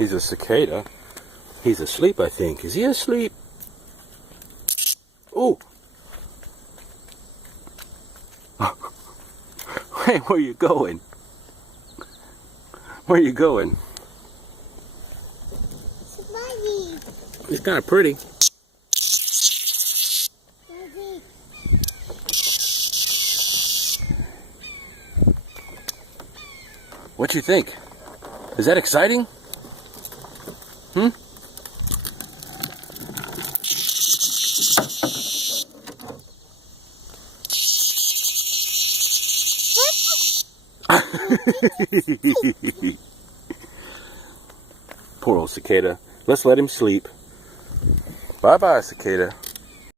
He's a cicada. He's asleep, I think. Is he asleep? Oh! Hey, where you going? Where you going? He's kind of pretty. What you think? Is that exciting? Hmm? Poor old cicada. Let's let him sleep. Bye-bye, cicada.